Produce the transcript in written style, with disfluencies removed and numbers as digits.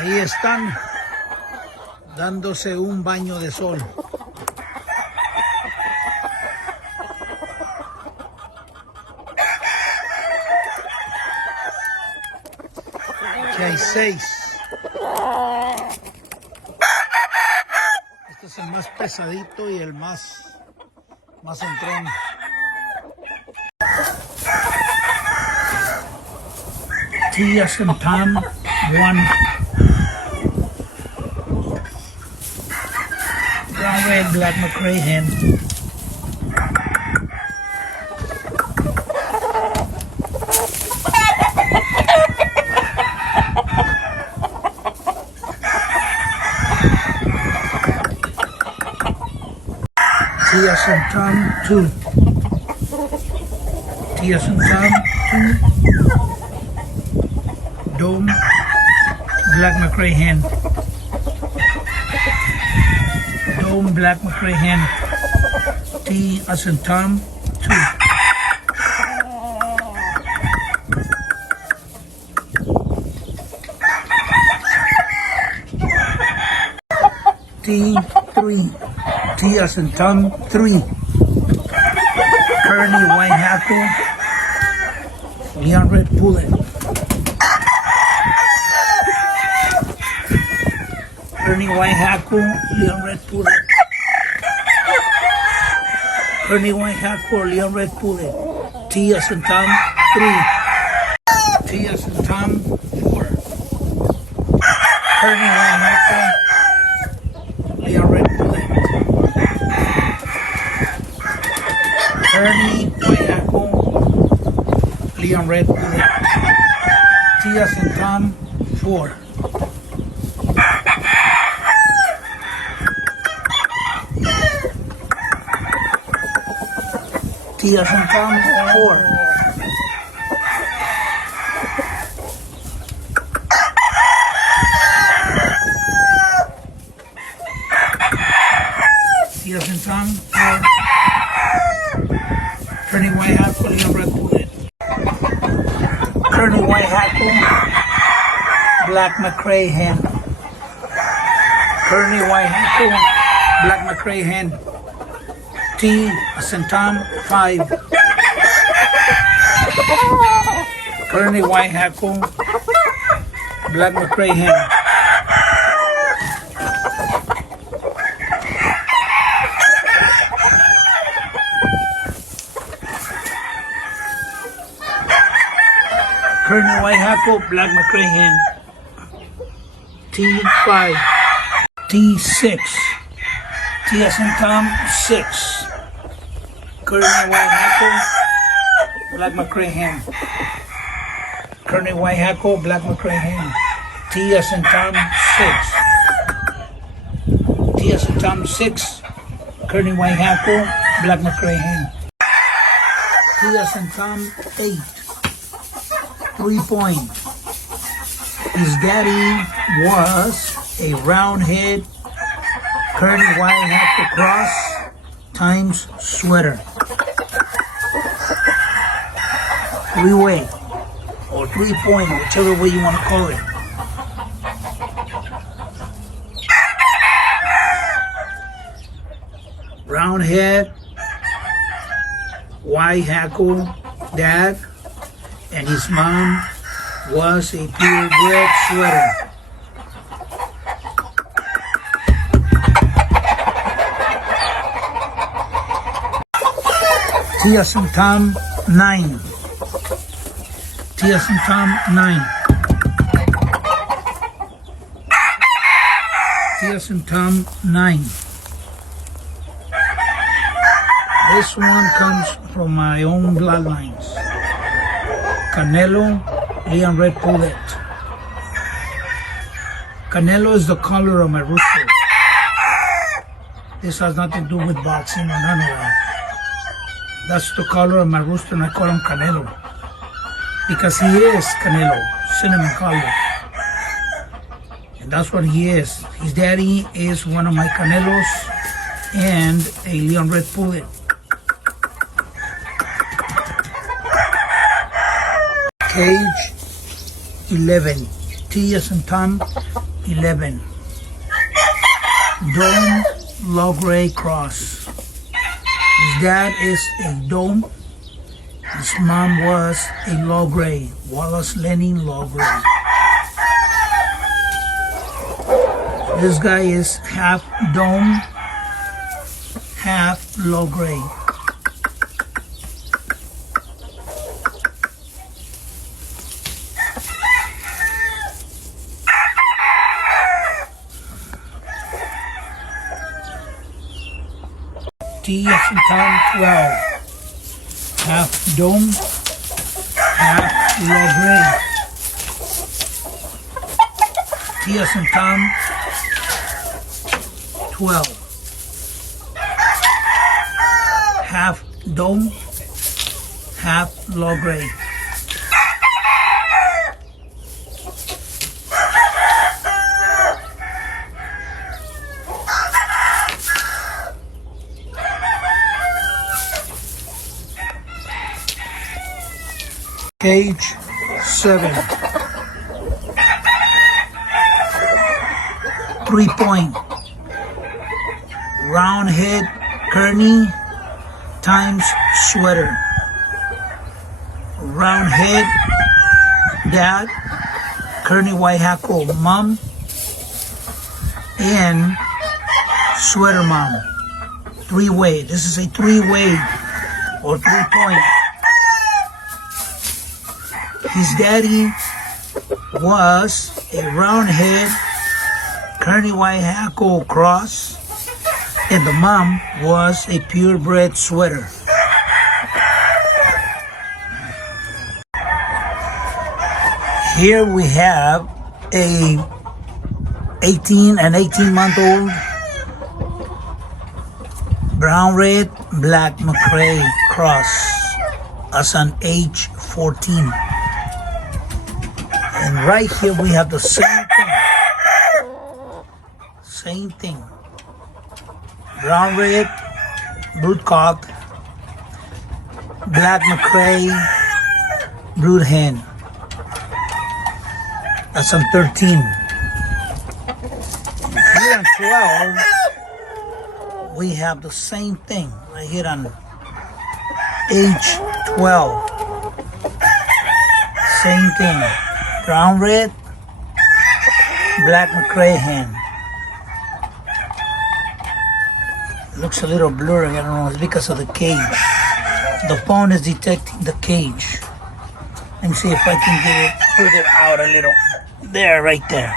Ahí están dándose un baño de sol. Aquí hay 6. Este es el más pesadito y el más entrón. T as in Tom, 1. Brown red black McRae hen. T as in Tom, 2. T as in Tom, 2. Dome black McRae hen. Dome black McRae hen. T as in Tom, 2. T3. T as in Tom, 3. Kearny white Hackle. Leonred Pullet. Kearny white Hackle, Leonred Pullet. Kearny white Hackle, Leonred Pullet. T as in Tom, 3. T as in Tom, 4. Kearny white Hackle, Leonred Pullet. Kearny white Hackle, Leonred Pullet. T as in Tom, 4. T as in Tom, 4. T as in Tom, 4. Kearny white Hackle, Leonred Pullet. Kearny white Hackle, black McRae hen. Kearny white Hackle, black McRae hen. T as in Tom, 5. Kearny white Hackle, black McRae hen. Kearny white Hackle, black McRae hen. T5. T6. T as in Tom, 6. Kearny white Hackle, black McRae hen. Kearny white Hackle, black McRae hen. T as in Tom, 6. T as in Tom, 6. Kearny white Hackle, black McRae hen. T as in Tom, 8. 3 point. His daddy was a round-head Kearny white Hackle cross times sweater. 3-way or 3 point, whichever way you want to call it. Round head, white Hackle dad, and his mom was a purebred sweater. T as in Tom, 9. T as in Tom, 9. T as in Tom, 9. This one comes from my own bloodlines. Canelo, Leonred Pullet. Canelo is the color of my rooster. This has nothing to do with boxing or none of that. That's the color of my rooster, and I call him Canelo. Because he is Canelo, cinnamon color. And that's what he is. His daddy is one of my Canelos and a Leonred Pullet. Cage 11. T as in Tom, 11. Dome Low Grade Cross. His dad is a Dome. His mom was a Low Grade, Wallace Lenin Low Grade. This guy is half Dome, half Low Grade. T as in Tom, 12. Half Dome, half Low Grade. T as in Tom, 12. Half Dome, half Low Grade. Cage 7. 3-point. Round head Kearny times sweater. Round head dad, Kearny white Hackle mom, and sweater mom. 3-way. This is a 3-way or 3-point. His daddy was a round head Kearny white Hackle cross, and the mom was a purebred sweater. Here we have a 18-month-old brown red black McRae cross as an age 14. And right here we have the same thing. Same thing. Brown red, broodcock, black McRae, brood hen. That's on 13. Here on 12, we have the same thing. Right here on age 12. Same thing. Brown red, black McRae hen. Looks a little blurry, I don't know, it's because of the cage. The phone is detecting the cage. Let me see if I can get it further out a little. There, right there.